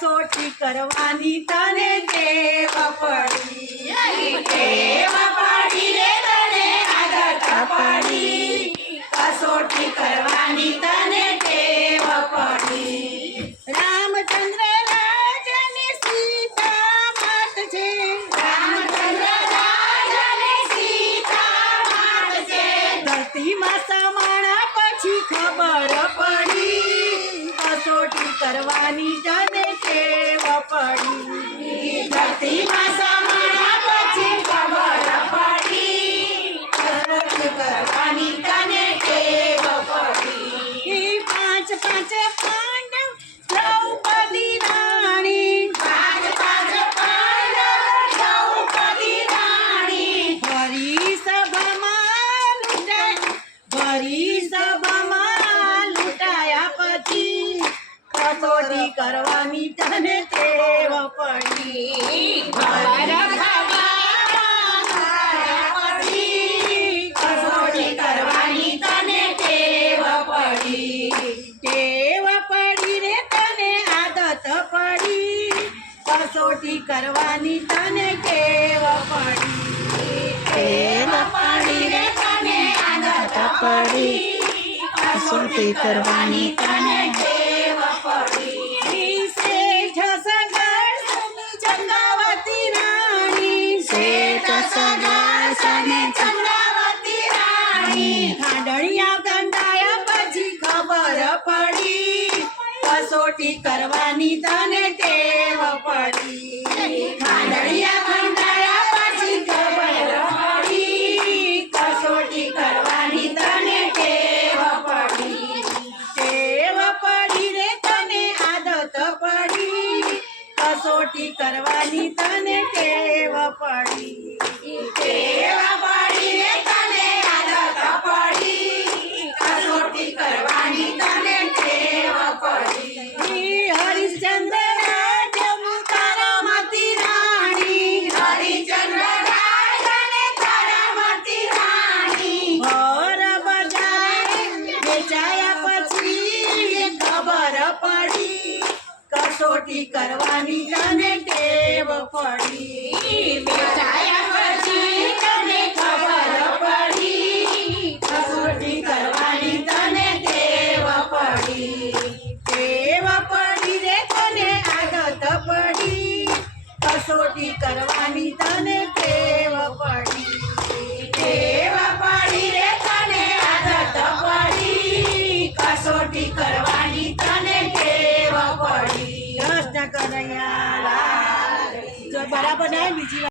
कसोटी करवानी तने टेव पड़ी टेव पड़ी रे तने आदत पड़ी कसोटी करवानी तने टेव पड़ी रामचंद्र राजने सीता मात छे रामचंद्र राजने सीता मात छे धरती मां समाणा पछी खबर पड़ी कसोटी करवानी तने टेव पड़ी धरती मां समाणा पछी खबर पड़ी कसोटी करवानी तने टेव पड़ी पांच पांच पांडव द्रौपदी राणी पांच पांच पांडव द्रौपदी राणी भरी सभामां लूटाया पछी कसोटी करवानी तने टेव पड़ी भर कसोटी करवानी तने टेव पड़ी टेव पड़ी रे तने आदत पड़ी कसोटी करवानी तने टेव पड़ी टेव पड़ी रे तने आदत पड़ी कसोटी करवानी तने टेव पड़ी सेठ सगड़ चंद्रावती रानी सेठ सगड़ सने चंद्रावती रानी खांडणिया गंडाया पछी खबर पड़ी कसोटी करवानी तने टेव पड़ी खांडणिया गंडाया पछी खबर पड़ी कसोटी करवानी तने टेव पड़ी टेव पड़ी रे तने आदत पड़ी कसोटी करवानी तने टेव पड़ी टेव पड़ी रे तने आदत पड़ी कसोटी करवानी तने टेव पड़ी हरिश्चंद्र राज तारामती राणी हरिश्चंद्र राज ने तारामती राणी भर बजारे बेचाया पछी खबर पड़ी कसोटी करवानी तने टेव पड़ी बेचाया पछी तने खबर पड़ी कसोटी करवानी तने टेव पड़ी टेव पड़ी रे तने आदत पड़ी कसोटी करवानी तने टेव पड़ी टेव पड़ी रे तने आदत पड़ी कसोटी करवानी तने टेव पड़ी कृष्ण कन्हैया लाल जो बराबर नहीं बीजी